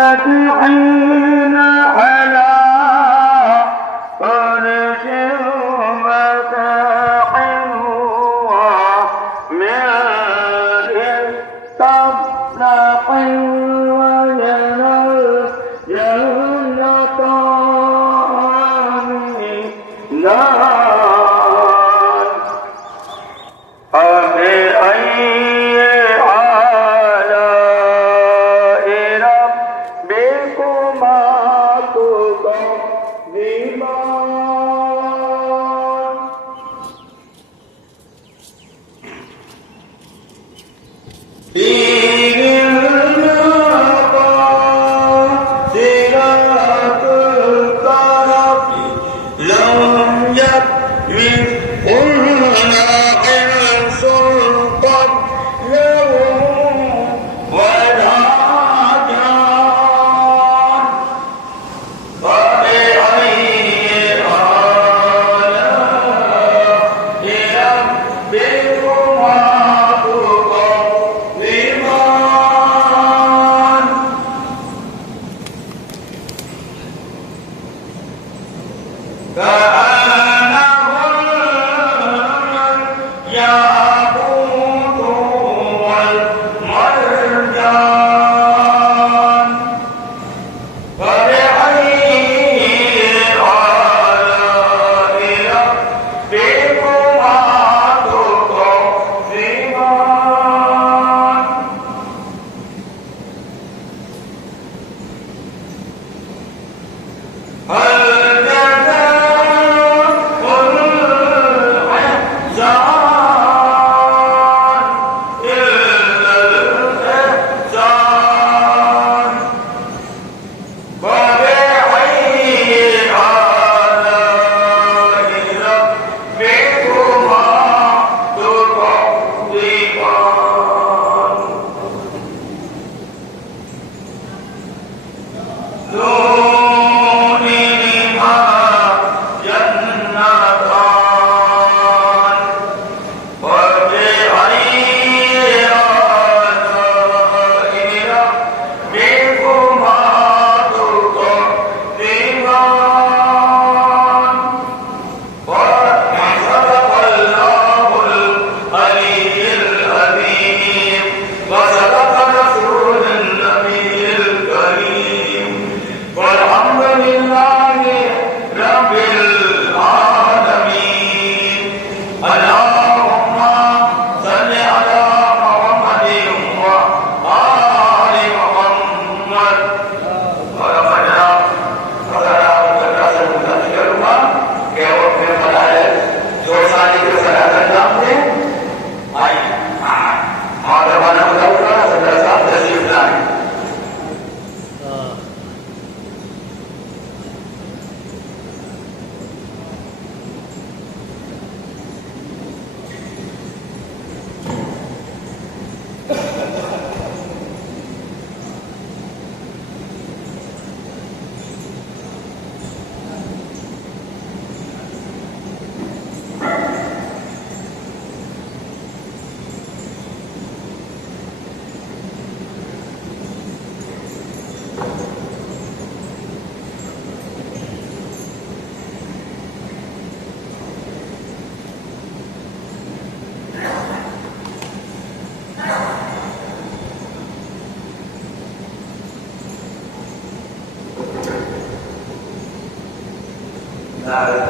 متكئين على فرش متاع ومن استبرق وجنتان Yeah.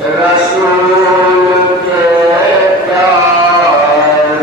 رسول کے پیاروں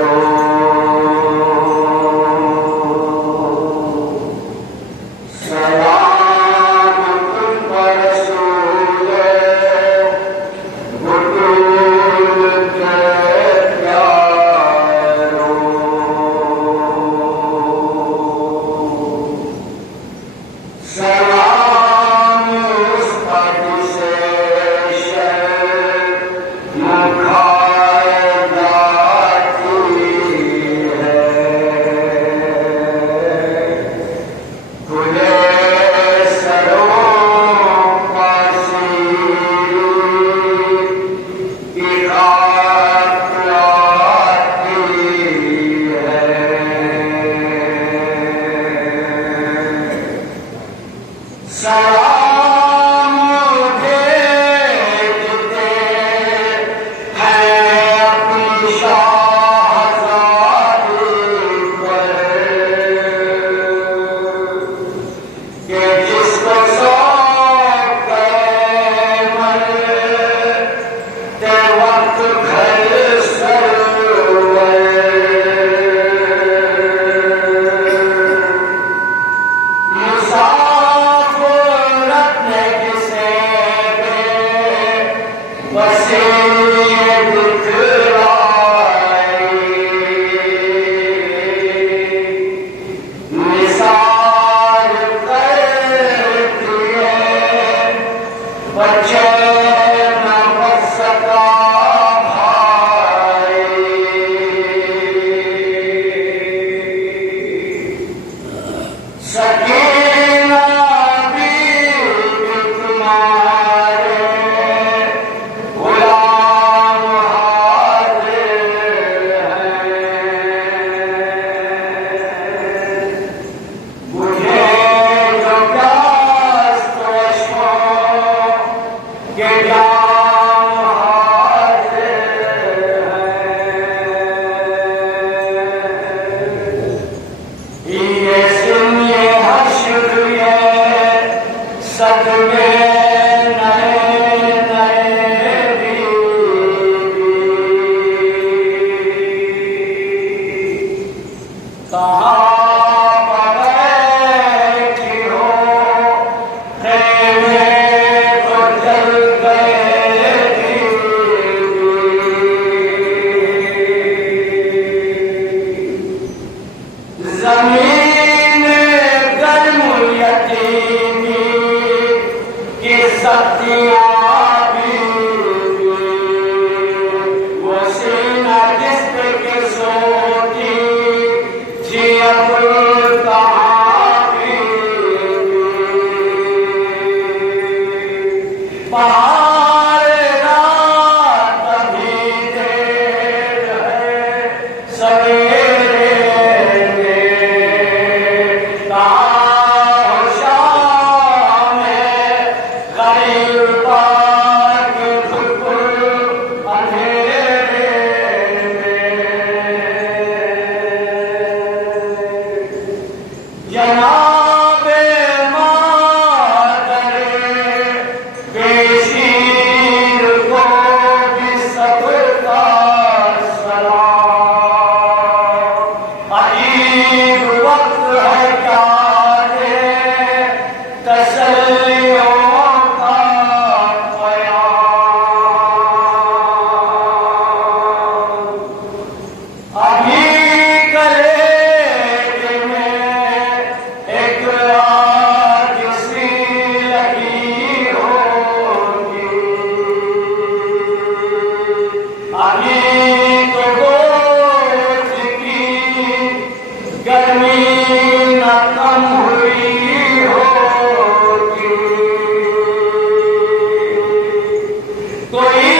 کوئی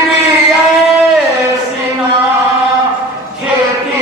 بھی ایسی نہ کھیتی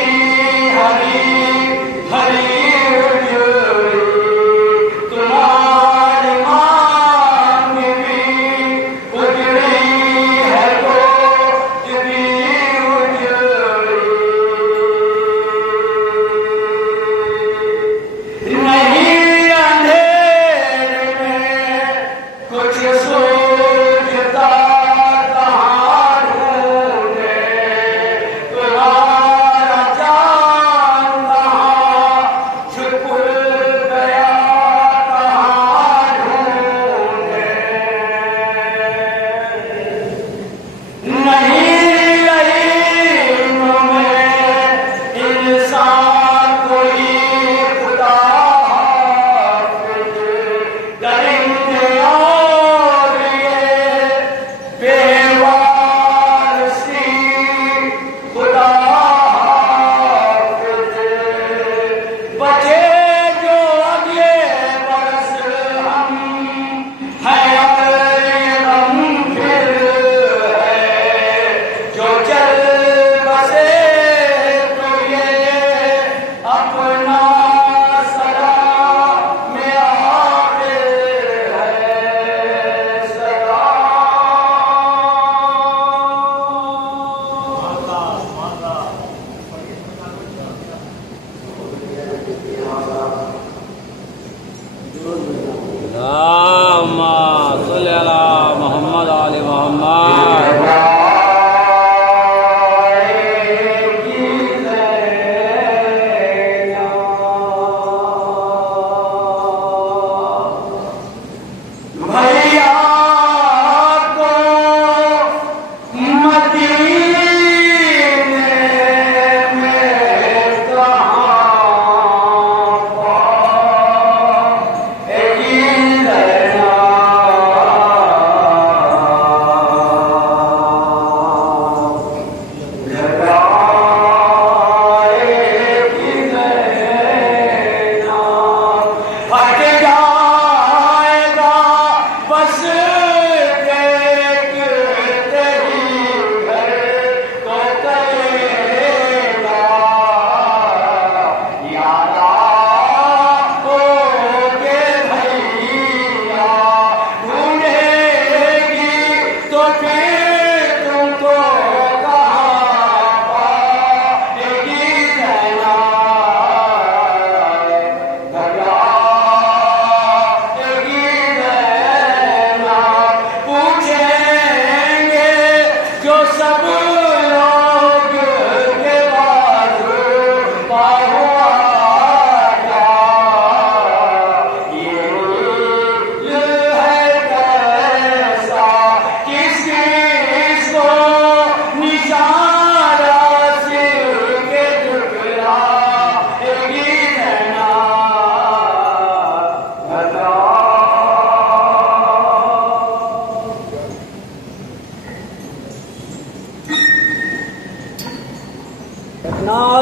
اللهم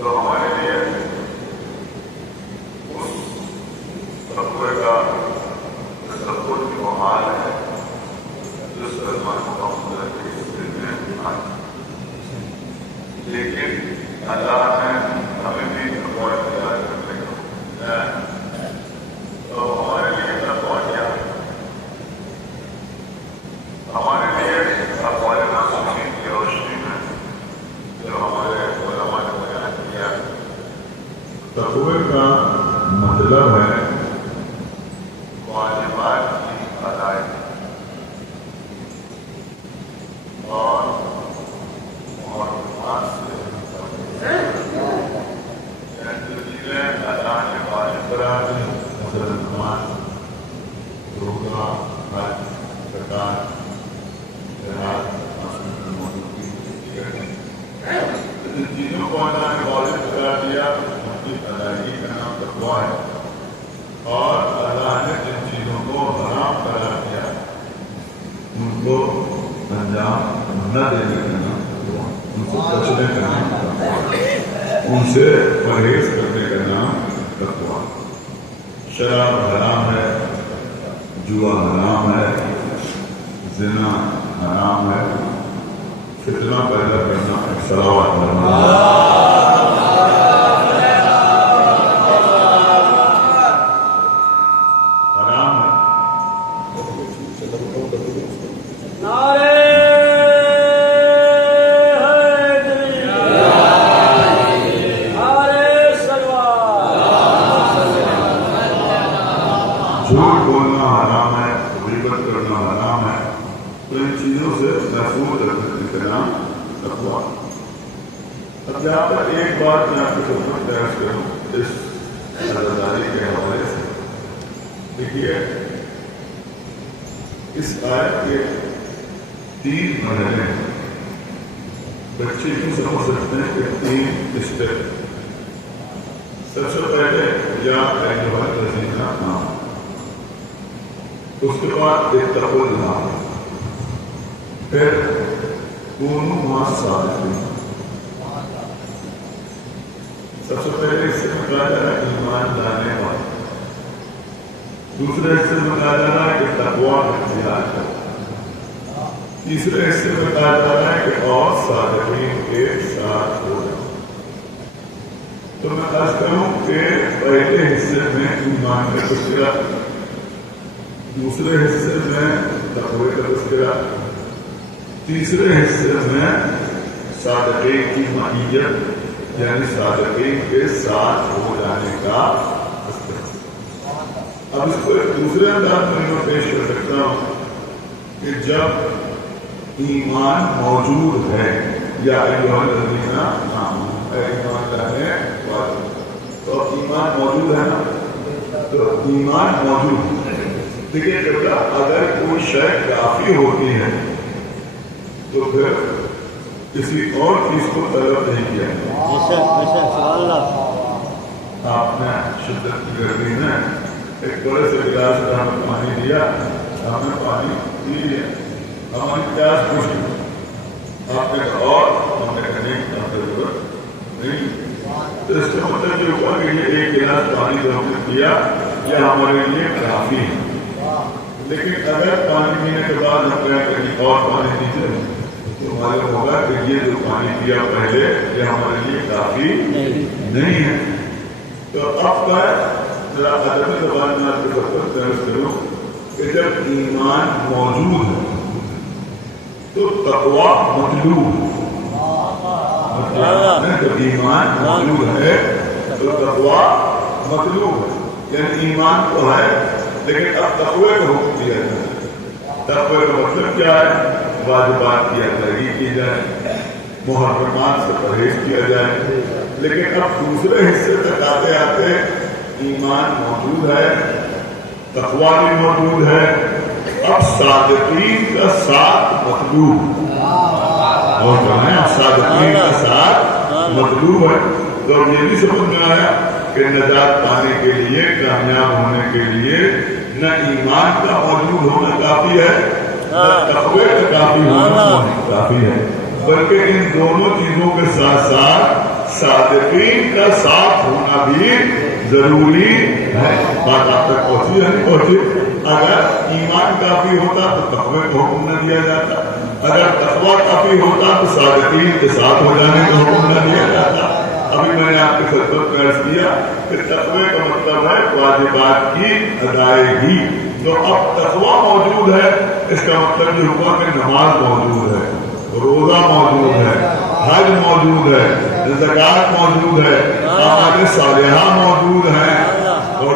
تو ہمارے لیے اس تقوی کا تصور کی محال ہے جو سلمان محمد کے حصے میں آئی، لیکن اللہ نے ہمیں بھی تقوی اختیار کرنے کا ہے۔ تو ہمارے لیے تقوی کیا ہے؟ ہمارے لیے اقوال معصومین کی روشنی میں جو ہمارے علماء نے بیان کیا، تقوی کا مطلب ہے واجبات کی ادائیگی اور محرمات سے جو چیزیں اللہ نے واجب کرا دی، مثلاً نماز، روزہ، حج، زکات، جن چیزوں کو اللہ نے واضح کرا دیا ان کی ادائیگی کا نام تقویٰ ہے، اور اللہ نے جن چیزوں کو حرام کرا دیا ان کو انجام نہ دینے کا نام تقویٰ، ان سے بچنے کا نام تقویٰ، ان سے پرہیز کرنے کا نام تقویٰ۔ شراب حرام ہے، جوا حرام ہے، زنا حرام ہے، فتنہ پیدا کرنا صلوات حرام ہے۔ نعرے حیدری، نعرے سلوات۔ جھوٹ بولنا حرام ہے، غیبت کرنا حرام ہے، تو ان چیزوں سے محفوظ رکھنے کا نام تقویٰ۔ اب یہاں پر ایک بات میں آپ کو درج کروں اس عزاداری کے حوالے سے۔ دیکھیے اس آیت کے 3 مرحلے ہیں، بچے کیوں سمجھ سکتے ہیں کہ 3 اسٹیپ۔ سب سے پہلے یا ایھا الذین آمنوا، اس کے بعد اتقوا اللہ، پھر کونوا مع الصادقین۔ سب سے پہلے اس سے بتایا جا رہا ہے ایمان لانے والے، دوسرے حصے میں بتایا جا رہا ہے کہ تقویٰ اختیار کرو، تیسرے حصے میں بتایا جا رہا ہے کہ اور صادقین کے ساتھ ہو جاؤ۔ تو میں عرض کروں کہ پہلے حصے میں ایمان کا تذکرہ، دوسرے حصے میں تقوی کا تذکرہ، تیسرے حصے میں صادقین کی معیت یعنی صادقین کے ساتھ ہو جانے کا تذکرہ۔ اب اس کو ایک دوسرے انداز میں پیش کر سکتا ہوں کہ جب ایمان موجود ہے یا ایھا الذین آمنوا، ایمان لانے والے، تو ایمان موجود ہے نا، تو ایمان موجود ہے۔ دیکھیے اگر کوئی شے کافی ہوتی ہے تو پھر کسی اور چیز کو طلب نہیں کیا۔ آپ نے شدت کی گرمی میں ایک بڑے سے گلاس میں ہمیں پانی دیا، ہم نے پانی پی لیا، ہماری پیاس بجھ گئی، آپ نے کہا اور، ہم نے کہا نہیں، ضرورت نہیں۔ تو اس کا مطلب یہ ہوا کہ یہ ایک گلاس پانی جو ہم نے پیا یہ ہمارے لیے کافی ہے۔ لیکن اگر پانی پینے کے بعد ہم کہیں کہیں اور پانی پیتے تو معلوم ہوگا کہ یہ جو پانی پیا پہلے یہ ہمارے لیے کافی نہیں ہے۔ تو اب کا ذرا ادبی زبان میں آپ کے ساتھ درج کروں کہ جب ایمان موجود ہے تو تقویٰ مطلوب ہے۔ جب ایمان موجود ہے تو تقویٰ مطلوب ہے، یعنی ایمان تو ہے لیکن اب تقوی کا حکم دیا جائے۔ تقوی کا مطلب کیا ہے؟ واجبات کی ادائیگی کی جائے، محرمات سے پرہیز کیا جائے۔ لیکن اب دوسرے حصے تک آتے آتے ایمان موجود ہے، تقوی بھی موجود ہے، اب صادقین کا ساتھ مطلوب، اور جو ہے صادقین کا ساتھ مطلوب ہے۔ تو یہ بھی سمجھ میں آیا کہ نجات پانے کے لیے، کامیاب ہونے کے لیے نہ ایمان کا موجود ہونا کافی ہے نہ تقوی کا کافی ہونا کافی ہے، بلکہ ان دونوں چیزوں کے ساتھ ساتھ صادقین کا ساتھ ہونا بھی ضروری ہے. بات آپ تک پہنچی ہے نہیں پہنچی؟ اگر ایمان کافی ہوتا تو تقوی کو حکم نہ دیا جاتا، اگر تقوی کافی ہوتا تو صادقین کے ساتھ ہو جانے کا حکم نہ دیا جاتا. ابھی میں نے آپ کی خدمت میں عرض کیا کہ تقوی کا مطلب ہے واجبات کی ادائیگی. تو اب تقوی موجود ہے، اس کا مطلب یہ ہوا کہ نماز موجود ہے، روزہ موجود ہے، حج موجود ہے، زکوٰۃ موجود ہے، اعمال صالحہ موجود ہیں، اور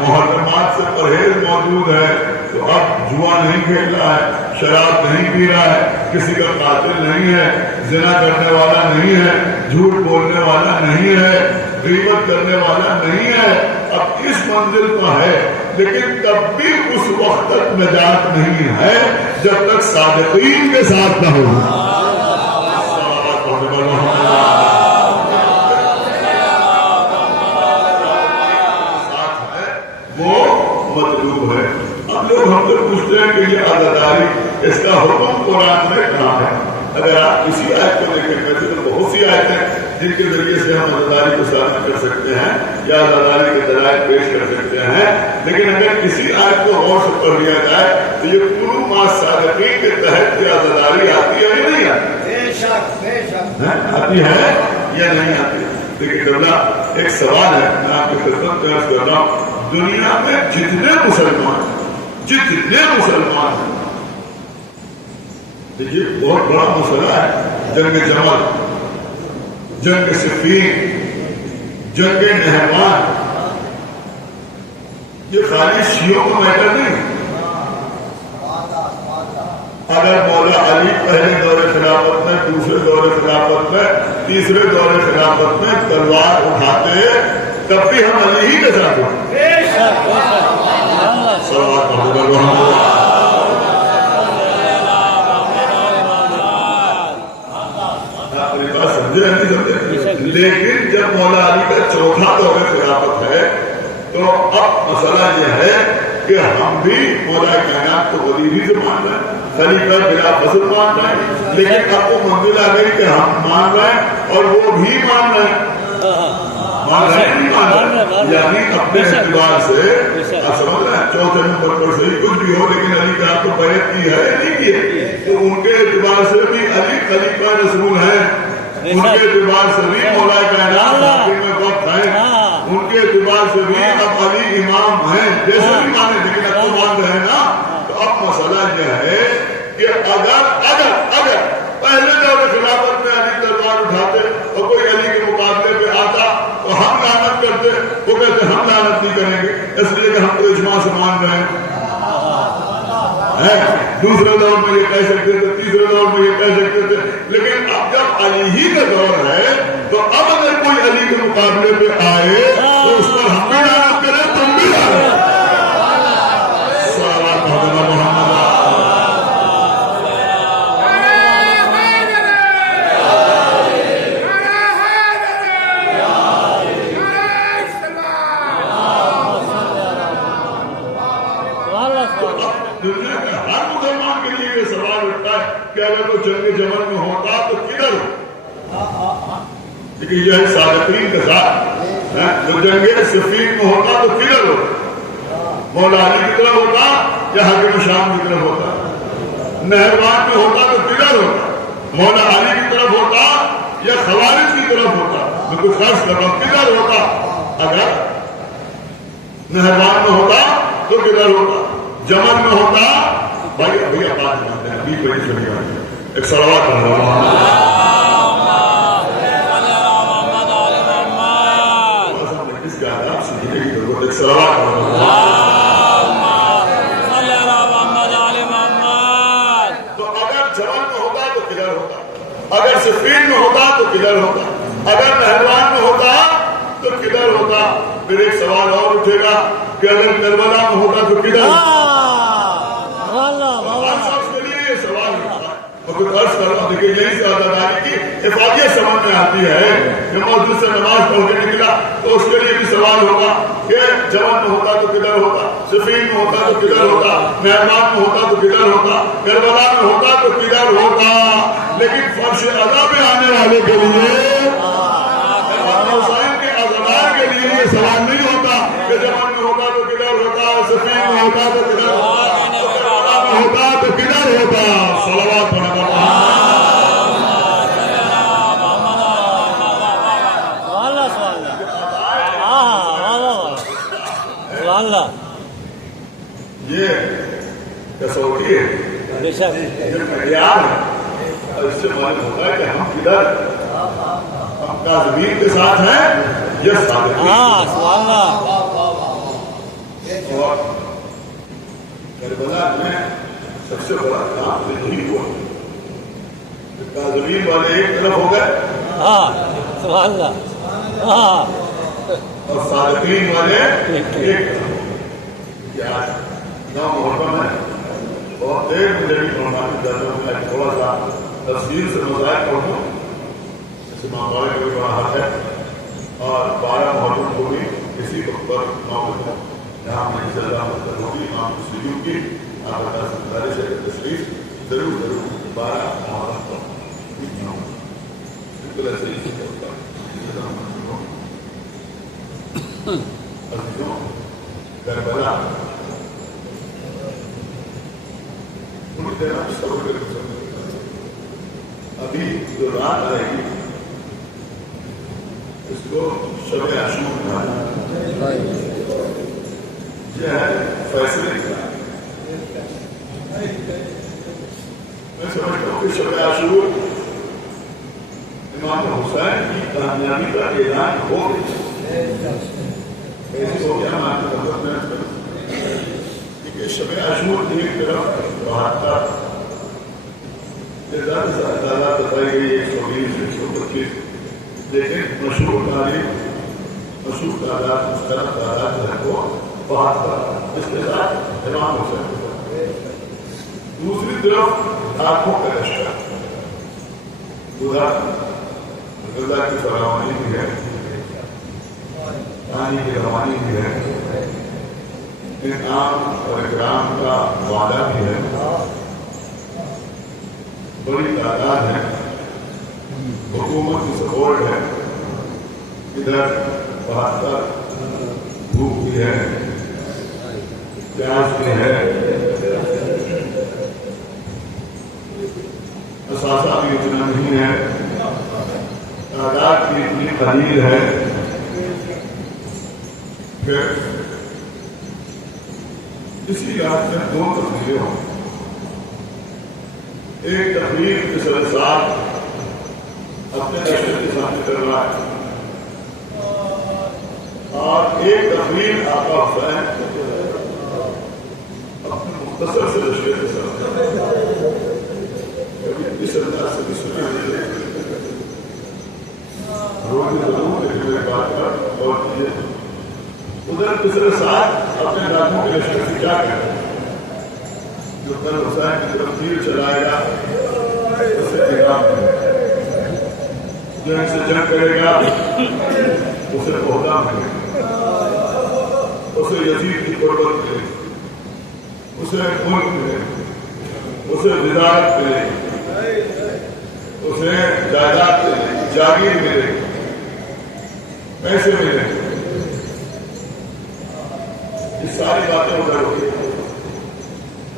محرمات سے پرہیز موجود ہے. تو اب جوا نہیں کھیل رہا ہے، شراب نہیں پی رہا ہے، کسی کا قاتل نہیں ہے، زنا کرنے والا نہیں ہے، جھوٹ بولنے والا نہیں ہے، غیبت کرنے والا نہیں ہے. اب اس منزل پر ہے، لیکن تب بھی اس وقت تک نجات نہیں ہے جب تک صادقین کے ساتھ نہ ہو. وہ مطلوب ہے. اب لوگ ہم سے پوچھتے ہیں کہ یہ عزاداری، اس کا حکم قرآن میں کہاں ہے؟ اگر آپ کسی آیت کو دیکھیں، ویسے تو بہت سی آیت ہیں جن کے ذریعے سے ہم عزاداری کو ثابت کر سکتے ہیں یا عزاداری کے دلائل پیش کر سکتے ہیں، لیکن اگر کسی آیت کو غور سے پڑھ لیا جائے تو یہ کلوا مع الصادقین کے تحت یہ عزاداری آتی ہے یا نہیں آتی؟ بے شک بے شک آتی ہے یا نہیں آتی؟ لیکن قبلہ ایک سوال ہے، میں آپ کی خدمت میں عرض کر رہا ہوں. دنیا میں جتنے مسلمان ہیں، دیکھیے بہت بڑا مسئلہ ہے، جنگ جمل، جنگ صفین، جنگ نہروان، یہ خالی شیعوں کو میٹر نہیں. اگر مولا علی پہلے دور خلافت میں، دوسرے دور خلافت میں، تیسرے دور خلافت میں تلوار اٹھاتے تب بھی ہم علی ہی کے ساتھ ہوتے. لیکن جب مولا علی کا چوتھا دور خلافت ہے تو اب مسئلہ یہ ہے کہ ہم بھی مولا کائنات کو ولی بھی سے مان رہے ہیں، خلیفہ بلا فصل مان رہے ہیں، لیکن اب وہ منزل آ گئی کہ ہم مان رہے ہیں اور وہ بھی مان رہے ہیں. یعنی اپنے اعتبار سے آپ سمجھ رہے ہیں، چوتھے نمبر پر صحیح کچھ بھی ہو، لیکن علی کا آپ کو بیعت کی ہے یا نہیں کی ہے؟ تو ان کے اعتبار سے بھی علی خلیفہ رسول ہیں، ان کے اعتبار سے بھی مولا کائنات حاکم وقت ہیں، ان کے اعتبار سے بھی اب علی امام ہیں، جیسے بھی مانے، لیکن اب تو مان رہے ہیں نا. تو اب مسئلہ یہ ہے کہ اگر پہلے دور خلافت میں علی تلوار اٹھاتے اور کوئی علی کے مقابلے پہ آتا تو ہم لعنت کرتے، وہ کہتے ہم لعنت نہیں کریں گے اس لیے کہ ہم تو اجماع سے مان رہے ہیں. دوسرے دور میں یہ کہہ سکتے تھے، تیسرے دور میں یہ کہہ سکتے تھے، لیکن اب جب علی ہی کا دور ہے تو اب اگر کوئی علی کے مقابلے پہ آئے تو اس پر ہم بھی لعنت کریں، تم بھی لعنت. دنیا کے ہر مسلمان کے لیے یہ سوال اٹھتا ہے کہ اگر وہ جنگ جمل میں ہوتا تو کدھر ہو؟ لیکن یہ ہے صادقین کا ساتھ. وہ جنگ صفین میں ہوتا تو کدھر ہو؟ مولا علی کی طرف ہوتا یا حاکم شام کی طرف ہوتا؟ نہروان میں ہوتا تو کدھر ہوتا؟ مولا علی کی طرف ہوتا یا خوارج کی طرف ہوتا؟ میں کچھ خرچ کر رہا ہوں، کدھر ہوتا؟ اگر نہروان میں ہوتا تو کدھر ہوتا؟ جمل میں ہوتا؟ بھائی بات مانتے ہیں، ابھی بڑی سنی بات ہے. ایک صلوات پڑھ رہا ہوں. اس کا آداب سیکھنے کی ضرورت. ایک صلوات پڑھ رہا ہوں. تو اگر جمل میں ہوتا تو کدھر ہوتا؟ اگر صفین میں ہوتا تو کدھر ہوتا؟ اگر نہروان میں ہوتا تو کدھر ہوتا؟ پھر ایک سوال اور اٹھے گا کہ اگر کربلا میں ہوتا تو کدھر ہوتا؟ دیکھیے یہی سے عزاداری کی افادیت سمجھ میں آتی ہے کہ مسجد سے نماز پڑھ کے نکلا تو اس کے لیے بھی سوال ہوگا کہ جمل میں ہوتا تو کدھر ہوتا، صفین میں ہوتا تو کدھر ہوتا، نہروان میں ہوتا تو کدھر ہوتا، کربلا میں ہوتا تو کدھر ہوتا. لیکن فرش اعلیٰ میں آنے والے کے لیے شک یہ معیار ہے اور اس سے معلوم ہوتا ہے کہ ہم کدھر ہم کاظمین کے ساتھ ہیں یا صادقین. ہاں سبحان اللہ. اور کربلا میں سب سے بڑا کام یہی ہوا کہ کاظمین والے ایک طرف ہو گئے ہاں سبحان اللہ. ہاں اور صادقین والے ایک طرف ہو گئے. یار نہ محرم ہے بہت دیر میں جبھی فرمانے جاتا ہوں میں تھوڑا سا تفصیل سے مظاہر پڑھ دوں. جیسے ماہوارے کا بھی بڑا حق ہے اور 12 محرم کو بھی اسی وقت پر موقع ہے جہاں میں انشاءاللہ مطلب ہوگی امام مسلم کی آپ بتا سمجھارے سے تشریف ضرور 12 محرم کو بالکل ایسے ہی ہوتا عزیزوں کربلا پوری طرح صبر کر سکتے. ابھی جو رات آئے گی اس کو شب عاشور کہا یہ ہے فیصلے کا. میں سمجھتا ہوں کہ شب عاشور امام حسین کی کامیابی کا اعلان ہو گیا. ایسی ہو گیا میں آپ کو خبر میں کہ شب عاشور ایک طرف 72 تعداد بتائی گئی 120 125 لیکن مشہور تاریخ مشہور تعداد مشترک تعداد جو ہے وہ 72 اس کے ساتھ امام حسین. دوسری طرف آنکھوں کا رشتہ خدا کی فراوانی بھی ہے پانی کی روانی بھی ہے انعام اور اکرام کا وعدہ بھی ہے. بڑی تعداد ہے حکومت کی سپورٹ ہے ادھر 72 بھوک بھی ہے پیاس بھی ہے اثاثہ بھی اتنا نہیں ہے تعداد بھی اتنی قلیل ہے. پھر اسی رات میں 2 تقریریں ہوں. ایک تقریر کے صاحب اپنے دشت کے سامنے کر رہا ہے اور ایک تقریر آقا حسین اپنے مختصر سے دشت کے سامنے کبھی اس انداز سے بھی سنا نہیں روز ضرور ایک بات کر اور چیزیں ادھر دوسرے ساتھ اپنے دادوں کے لشکر سے کیا کہتے ہیں جو کل حسین کی طرف تیر چلائے گا اسے انعام ملے جو ان سے جنگ کرے گا اسے عہدہ ملے اسے یزید کی قربت ملے اسے ملک ملے اسے وزارت ملے اسے جائیداد ملے جاگیر ملے پیسے ملے. یہ ساری باتیں ادھر ہوتی ہیں.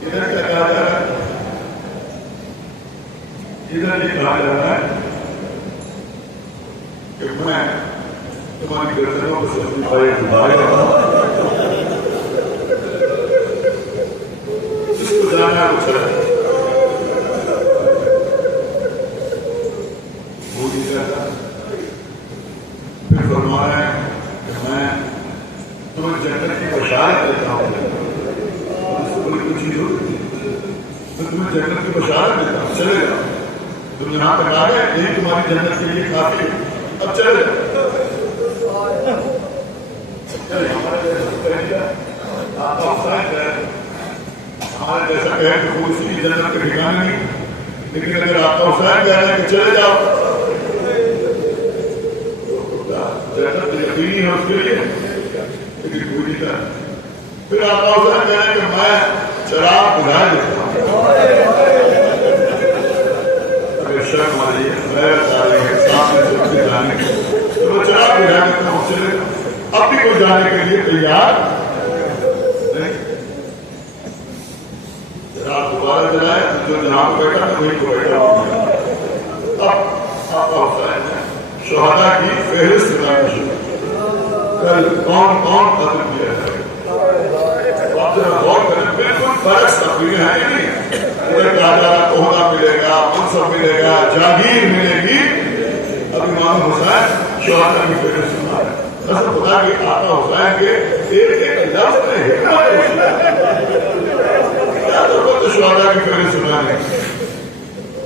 ادھر کیا کہا جا رہا ہے ادھر یہ کہا جا رہا ہے کہ میں تمہاری گردنوں کو سے اپنی بھائی ڈبائے جس کو جانا ہے وہ چلا وہ نہیں چاہتا. پھر فرمایا ہے کہ میں تمہیں جنت کی بشارت دیتا ہوں. اس سے بڑی کوئی چیز ہوتی ہے میں تمہیں جنت کی بشارت دیتا ہوں. چلے جاؤ تم یہاں تک آ گئے یہی تمہاری جنت کے لیے کافی ہے. اب چلے جاؤ. ہمارے جیسا کہے کہ وہ اسی کی جنت کے ٹھکانے نہیں لیکن اگر آپ کا حسین کہہ رہے ہیں کہ چلے جاؤ جنت یقینی ہے اس کے لیے لیکن پوری طرح. پھر آپ کا حسین کہہ رہے ہیں کہ میں شراب بجھا دیتا ہوں. اگر شرم آ رہی ہے غیرت آ رہی ہے سامنے سے جانے تو وہ شراب بجھا دیتا ہوں. چلے اب بھی کوئی جانے کے لیے تیار نہیں. شراب دوبارہ جلائے جو جہاں بیٹھا تھا وہیں کو بیٹھا. اب آپ کا حسین ہے شہداء کی فہرست بنانا شروع. کل کون کون قتل کیا ہے آپ ذرا غور کریں. بالکل فرق تقریریں ہیں نہیں کہا جا رہا عہدہ ملے گا، منصب ملے گا، جاگیر ملے گی، اب امام حسین شہداء کی فہرست سنا رہے ہیں۔ اصل خدا کے آقا حسین کے ایک ایک لفظ میں حکمت کیا ضرورت ہے شہداء کی فہرست سنانے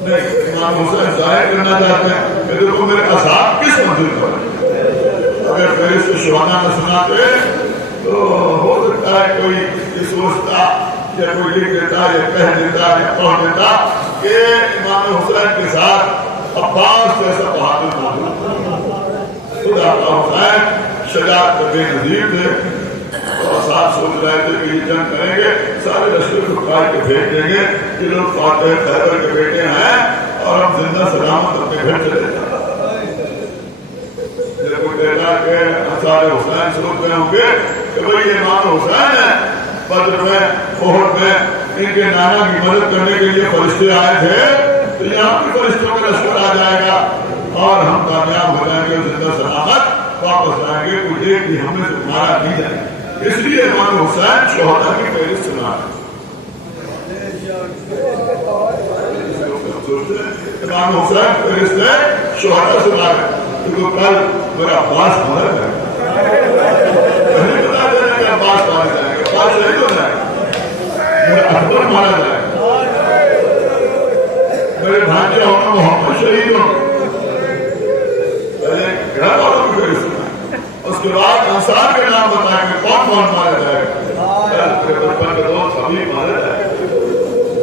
نہیں، امام حسین ظاہر کرنا چاہتے ہیں کہ دیکھو میرے اصحاب کس منزل پر ہیں۔ اگر فہرست شہداء نہ سناتے تو ہو سکتا ہے کوئی یہ سوچتا یا کوئی لکھ دیتا یا کہہ دیتا یا پڑھ دیتا کہ امام حسین کے ساتھ عباس جیسا بہادر موجود خدا کا حسین شجاعت بے نظیر تھے اور ساتھ سوچ رہے تھے کہ یہ جنگ کریں گے، سارے لشکر کو کاٹ کے بھیج دیں گے کہ لوگ فاتح خیبر کے بیٹے ہیں اور ہم زندہ سلامت اپنے گھر چلے جائیں۔ جب کوئی کہتا کہ انصار حسین سوچ رہے ہوں گے کہ بھئی امام حسین ہیں، بدر میں احد میں ان کے نانا کی مدد کرنے کے لیے فرشتے آئے تھے تو یہاں بھی فرشتوں کا لشکر آ جائے گا اور ہم کامیاب ہو جائیں گے، زندہ سلامت واپس آئیں گے، کوئی ایک بھی ہمیں سے مارا نہیں جائے گا۔ اس لیے امام حسین شہداء کی فہرست سنا ہے۔ امام حسین فہرست ہے شہداء سنا ہے کیونکہ کل میرا عباس مارا جائے گا، پہلے بتا دینا کہ عباس مارا جائے گا، عباس شہید ہو جائے گا، میرا اکبر مارا جائے گا، میرے بھانجے ہونا محمد شہید ہوں، پہلے گھر والوں کی فہرست سنا، اس کے بعد انصار کے نام بتائیں گے کون کون مارا جائے گا، بچپن کے دوست حبیب مارا جائے گا،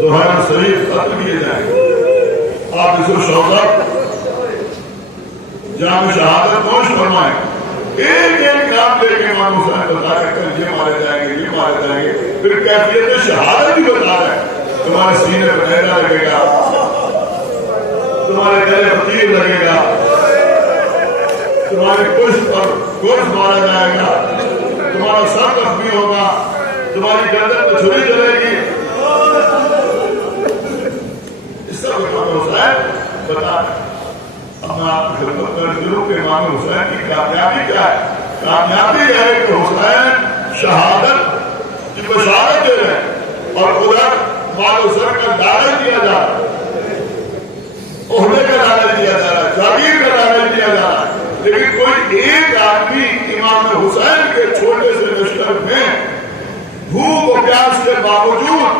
زہیر شریف قتل کیے جائیں گے، آپ اس کو شہداء جام شہادت نوش فرمائیں، ایک ایک نام لے کے امام حسین بتایا کر یہ مارے جائیں گے، یہ مارے جائیں گے، پھر کیفیت شہادت بھی بتا رہے ہیں، تمہارے سینے پر نیزہ لگے گا، تمہارے گلے پر تیر لگے گا، تمہارے پشت پر گرز مارا جائے گا، تمہارا سر زخمی ہوگا، تمہاری گردن پر چھری چلے گی، اس سب امام حسین بتا رہے ہیں۔ اپنا خدمت کر دلوں کے امام حسین کی کامیابی کیا ہے؟ کامیابی ہے کہ حسین شہادت کی بشارت دے رہے ہیں اور ادھر مال و سر کا لالچ دیا جا رہا ہے، عہدے کا لالچ دیا جا رہا ہے، جاگیر کا لالچ دیا جا رہا ہے، لیکن کوئی ایک آدمی امام حسین کے چھوٹے سے لشکر میں بھوک و پیاس کے باوجود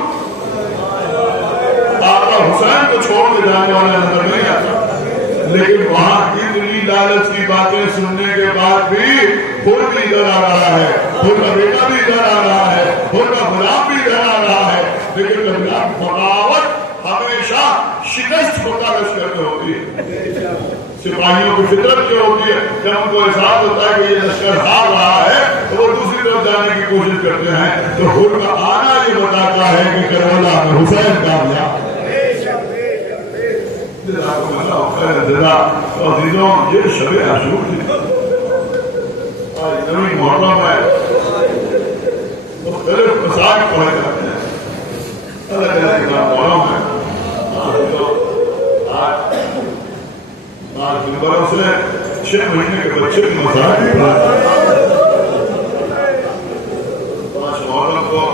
آقا حسین کو چھوڑ کے جانے والا نظر نہیں آتا، لیکن وہاں اتنی لالچ کی باتیں سننے کے بعد بھی خود بھی ادھر آ رہا ہے، خود کا بیٹا بھی ادھر آ رہا ہے، خود کا غلام بھی ادھر آ رہا ہے، لیکن بغاوت ہمیشہ شکست ہوتا لشکر میں ہوتی ہے۔ سپاہیوں کی فطرت کیا ہوتی ہے؟ جب ان کو احساس ہوتا ہے کہ یہ لشکر ہار رہا ہے تو وہ دوسری طرف جانے کی کوشش کرتے ہیں، تو خود کا آنا یہ بتاتا ہے کہ کربلا میں حسین کامیاب۔ عزیزوں یہ شب عاشور تھی، آج نویں محرم ہے، مختلف مسائل پڑھے جاتے ہیں، الگ الگ محرم ہے، آج دنبروں سے 6 مہینے کے بچے کی مسائل پڑھے جاتے ہیں، 5 محرم کو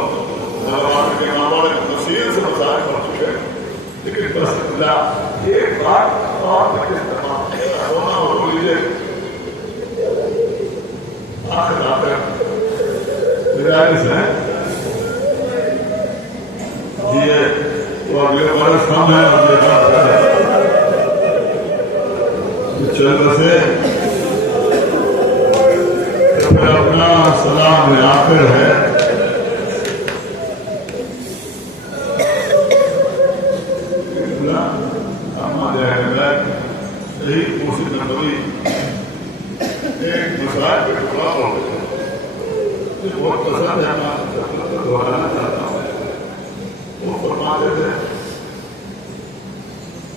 نوجوان کے ماں والے تفصیل سے مسائل پڑھ چکے ہیں، لیکن بس اللہ ایک بات اور ہونا ہو لیجیے آخر آخر گزارش ہے یہ وہ اگلے برس ہم ہیں اگلے برس چل بسے پھر اپنا سلام آخر ہے، ایک مسائل پہ ٹکڑا ہو گیا، بہت پسند ہے، میں دہرانا چاہتا ہوں۔ وہ فرماتے تھے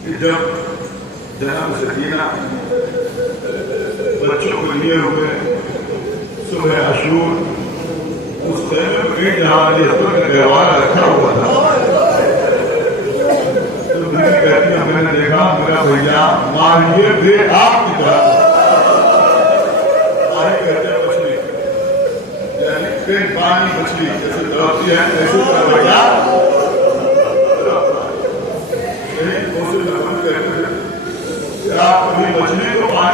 کہ جب جناب سکینہ بچوں کو لیے ہوئے صبح عاشور اس خیمے میں گئی جہاں کا گہوارہ رکھا ہوا تھا، تو کہتی ہے میں نے دیکھا میرا بھیا ماہیے بے آپ کی طرح کہتے ہیں مچھلی، یعنی پانی مچھلی جیسے تڑپتی ہے ایسے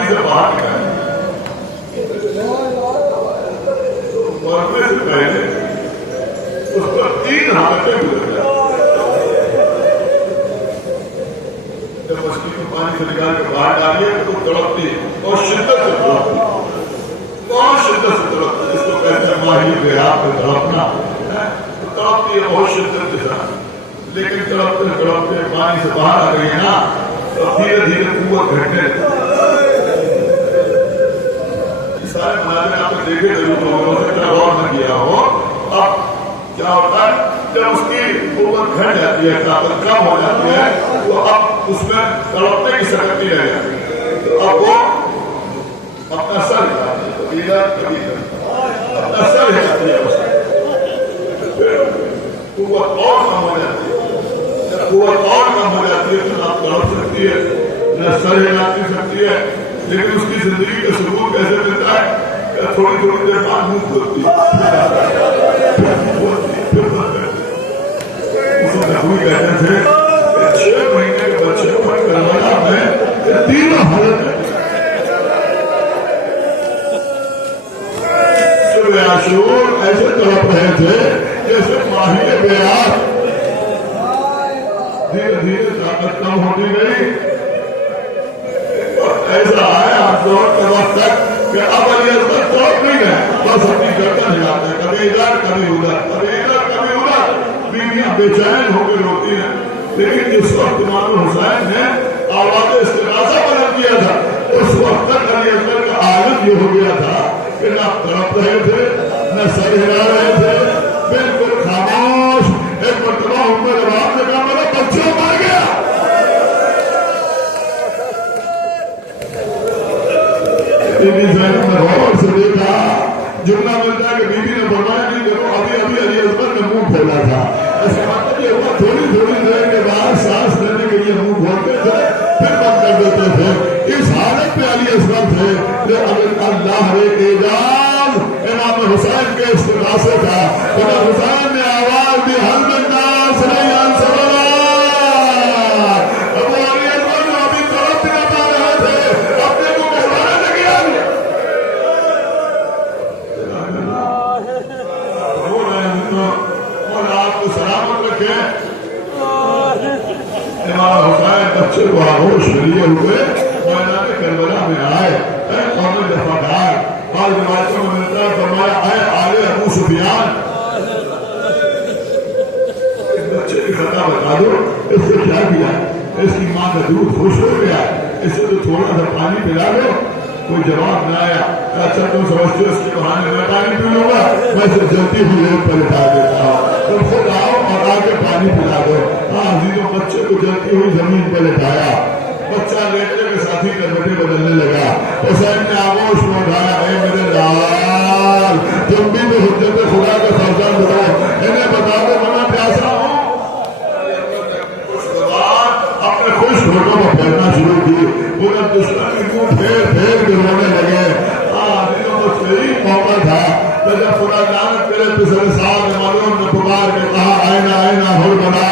پانی سے باہر نکالیں مرنے سے پہلے اس پر 3 حالتیں گزر جائیں. جب مچھلی کو پانی سے نکال کے باہر ڈالیے تو تڑپتی اور شدت سے تڑپتی، بہت شدت سے تڑپتی. اس کو کہتے ہیں ماہی بیاب میں تڑپنا. تڑپتی ہے بہت شدت کے ساتھ، لیکن تڑپتے تڑپتے پانی سے باہر آ گئی نا تو دھیرے دھیرے قوت گھٹنے. سارے مناظر آپ نے دیکھے ضرور ہو سکتا ہے غور نہ کیا ہو. اب کیا ہوتا ہے جب اس کی قوت گھٹ جاتی ہے، طاقت کم ہو جاتی ہے، تو اب اس میں تڑپنے کی سکتی رہ جاتی ہے. تو اب وہ اپنا سر ہلاتی ہے، کبھی ادھر کبھی ادھر اپنا سر ہلاتی ہے. اس قوت اور کم ہو جاتی ہے. جب قوت اور کم ہو جاتی ہے تو نہ تڑپ سکتی ہے نہ سر ہلاتی سکتی ہے. لیکن اس کی زندگی کا سکون کیسے ملتا ہے کہ تھوڑی تھوڑی دیر بعد منہ کھولتی ہے. کہتے تھے 6 مہینے کے بچے کو کربلا میں 3 حالت ہے. صبح عاشور ایسے تڑپ رہے تھے جیسے ماہی بیار. دھیرے دھیرے طاقت کم ہوتی گئی. ایسا ہے آپ دور کے وقت تک کہ اب علی اصغر تڑپ نہیں گئے، بس اپنی گردن ہلاتے ہیں، کبھی ادھر کبھی ادھر کبھی ادھر کبھی ادھر. بیویاں بے چین ہو کے روتی ہیں. لیکن جس وقت امام حسین نے آواز استغاثہ بلند کیا تھا اس وقت تک علی اصغر کا عالم یہ ہو گیا تھا کہ نہ تڑپ رہے تھے نہ سر ہلا رہے تھے، بالکل خاموش. ایک مرتبہ عمر رباب نے کہا میرا بچہ مر گیا. زینب نے غور سے دیکھا، جملہ ملتا ہے کہ بیوی نے فرمایا نہیں دیکھو ابھی ابھی علی اصغر نے منہ کھولا تھا. ایسا مطلب یہ ہوا تھوڑی تھوڑی دیر کے بعد سانس لینے کے لیے منہ کھولتے تھے پھر بند کر دیتے تھے. اس حالت میں علی اصغر تھے جو اللہ اعجاز امام حسین کے استغاثے کا. امام حسین نے آواز دی حل میں ناس نہیں انصر بچے کو آغوش لیے ہوئے میدان کربلا میں آئے. قوم جفاکار بعض روایتوں میں ملتا ہے فرمایا اے آل ابو سفیان اس بچے کی خطا بتا دو، اس سے کیا کیا؟ اس کی ماں کا دودھ خوش ہو گیا، اسے تو تھوڑا سا پانی پلا دو. کوئی جواب نہ آیا. اچھا تم سمجھتے اس کے بہانے میں پانی پی لوں گا، میں اسے جلتی ہوئی ریت پر اٹھا دیتا ہوں، تم خود آؤ اور آ کے پانی پلا دو. ہاں عزیزوں بچے کو جلتی ہوئی زمین پر اٹھایا. بچہ لیٹنے کے ساتھی کربٹے بدلنے لگا. حسین نے آغوش میں اٹھایا اے میرے لال تم بھی تو حجت خدا کا فرزند ہو، انہیں بتا دو میں پیاسا ہوں. اپنے خوش گھوٹوں میں پھیرنا شروع کی. پورا دشمن کی منہ پھیر پھیر کے رونے لگے. تو صحیح موقع تھا جب پورا جانت میرے پسر صاحب نے معلوم نے پکار کے کہا آئینہ آئینہ ہو بنا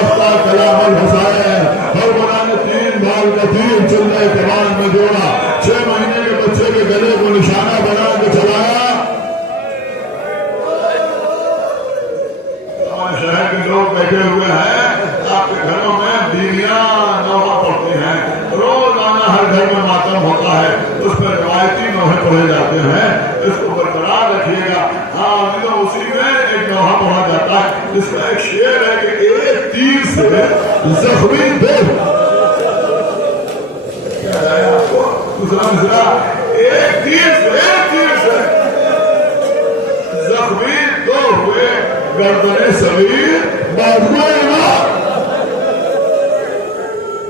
افتح کلام الحسین. ہر بنا نے 3 بار کا 3 چلنے کے بعد میں جوڑا. 6 مہینے کے بچے کے گلے کو نشانہ بنا کے چلایا. ہمارے شہر کے لوگ بیٹھے ہوئے ہیں، آپ کے گھروں میں بیویاں نوحہ پڑھتی ہیں، روزانہ ہر گھر میں ماتم ہوتا ہے، اس پر روایتی نوحے پڑھے جاتے ہیں. اس کو برقرار رکھیے گا. ہاں اسی میں ایک نوحہ پڑھا جاتا ہے جس کا ایک شعر ہے کہ ایک تیر سے زخمی دل. کیا ہے آپ کو دوسرا مصرع؟ ایک تیر سے زخمی دو ہوئے گردن صغیر بازو امام.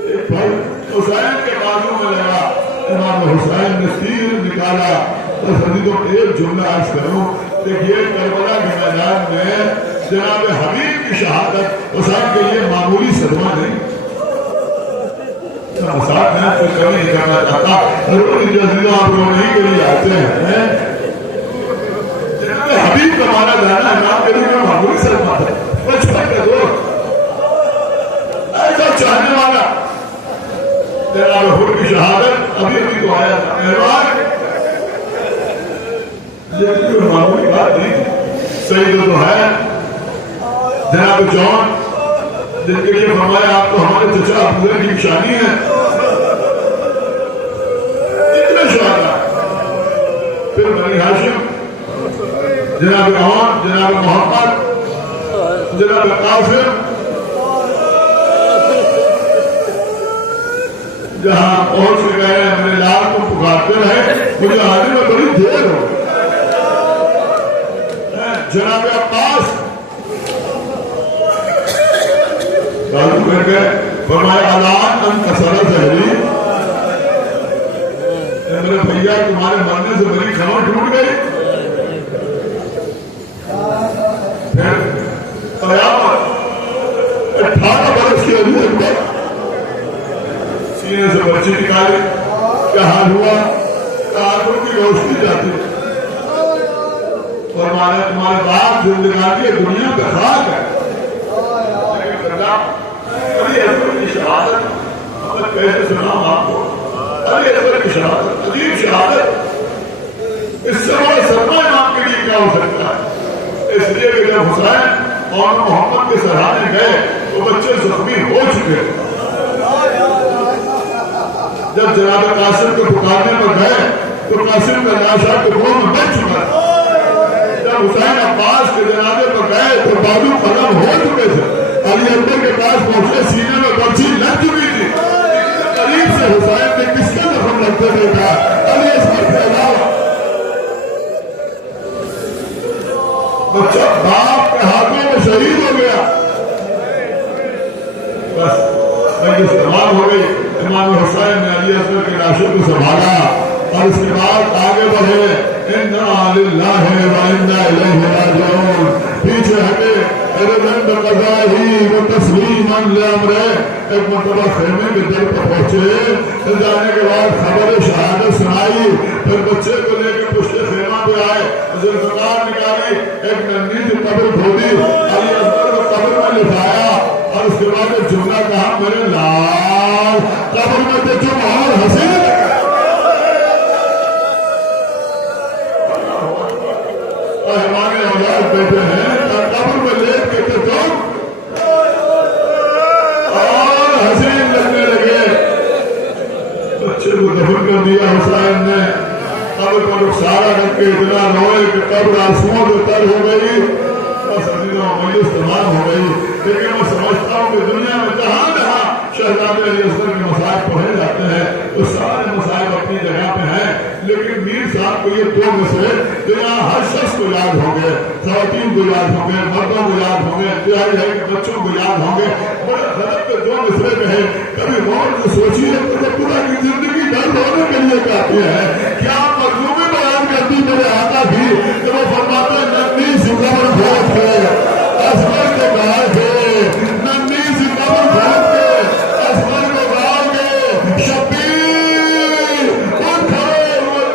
ایک پھل حسین کے بازو میں لگا. امام حسین نے تیر نکالا. تو حدیثوں ایک جملہ عرض کروں کہ یہ کربلا کے میدان میں جناب حبیب کی شہادت حسین کے لیے معمولی صدمہ نہیں. ساتھ میں کوئی کمی نہیں کرنا چاہتا. جزیروں آپ لوگ نہیں کے لیے آتے ہیں. جناب حبیب کا مانا جانا امام کے لیے معمولی صدمہ تھا. بچپن کے دوست ایسا چاہنے والا جناب حبیب کی شہادت ابھی تو آیا تھا. پہلوان یہ کوئی معمولی بات نہیں. سعید تو ہے جناب جان جن کے لیے فرمایا آپ تو ہمارے چچا ابو کی نشانی ہے. اتنا شاعر پھر بنی ہاشم جناب عمر جناب محمد جناب قاسم جہاں پہنچ کے گئے میرے لال کو پکارتے رہے. مجھے آنے میں بڑی دیر ہو. جناب عباس دارو کر کے فرمایا الان ان کسرہ زہری میرے بھیا تمہارے مرنے سے میری خبر ٹوٹ گئی. پھر قیامت 18 برس کی علی اکبر سینے سے بچے نکالے. کیا حال ہوا؟ آنکھوں کی روشنی جاتی اور تمہارے باپ زندگانی دنیا کا خاک ہے. علی اکبر کی شہادت ہمیں کیسے سناؤں آپ کو. علی اکبر کی شہادت عجیب شہادت. اس سے بڑا صدمہ امام کے لیے کیا ہو سکتا ہے. اس لیے کہ جب حسین اور محمد کے سراہنے گئے تو بچے زخمی ہو چکے. جب جناب قاسم کو پکارنے پر گئے تو قاسم کا لاشا ٹکڑوں میں بچ چکا. جب حسین عباس کے جنازے پر گئے تو بازو ختم ہو چکے تھے. علی اکبر کے پاس پہنچے سینے میں برچھی لگ چکی تھی. قریب سے حسین نے کس کے زخم لگتے دیکھا. علی اکبر کے علاوہ بچہ باپ کے ہاتھوں میں شہید ہو گیا. بس مجلس تمام ہو گئی. امام حسین نے علی اکبر کے لاشوں کو سنبھالا اور اس کے بعد آگے بڑھے. انا للہ و انا الیہ راجعون. پیچھے ہٹے تسلیم ایک مرتبہ خیمے کے در پر پہنچے. جانے کے بعد خبر شہادت سنائی. پھر بچے کو لے کے پشت خیمہ پہ آئے. ذوالفقار نکالی ایک ننھی سی قبر کھودی. علی اکبر کو قبر میں لٹایا اور اس کے بعد ایک جملہ کہا میرے لال قبر میں تو تم اور حسین ہمارے اولاد بیٹے ہیں. قبر میں لیٹ کے تم اور حسین لگنے لگے. بچے کو دفن کر دیا حسین نے. قبر کو رخسارا کر کے اتنا روئے کہ قبر آنسوؤں سے تر ہو گئی. بس عزیزوں مجلس تمام ہو گئی. لیکن میں سمجھتا ہوں کہ دنیا میں جہاں جہاں شہزادے علی اصغر کے مسائل پڑھے جاتے ہیں تو سارے مسائل اپنی جگہ پہ ہیں. لیکن میر صاحب کو یہ دو مسئلے جو یہاں ہر شخص کو یاد ہوں گے. خواتین کو یاد ہوں گے, مردوں کو یاد ہوں گے, انتہائی ہے کہ بچوں کو یاد ہوں گے. بڑے غلط کے دو مسئلے میں ہے. کبھی غور سے سوچیے تو پورا کی زندگی درد ہونے کے لیے کہتی ہے. کیا مظلومی بیان کرتی میرے آقا بھی کہ وہ فرماتے ننھی سی قبر کھود کے اصغر کو گائے تھے. ننھی سی قبر کھود کے اصغر کو گائے گے. شبیر ان کھڑے ہوئے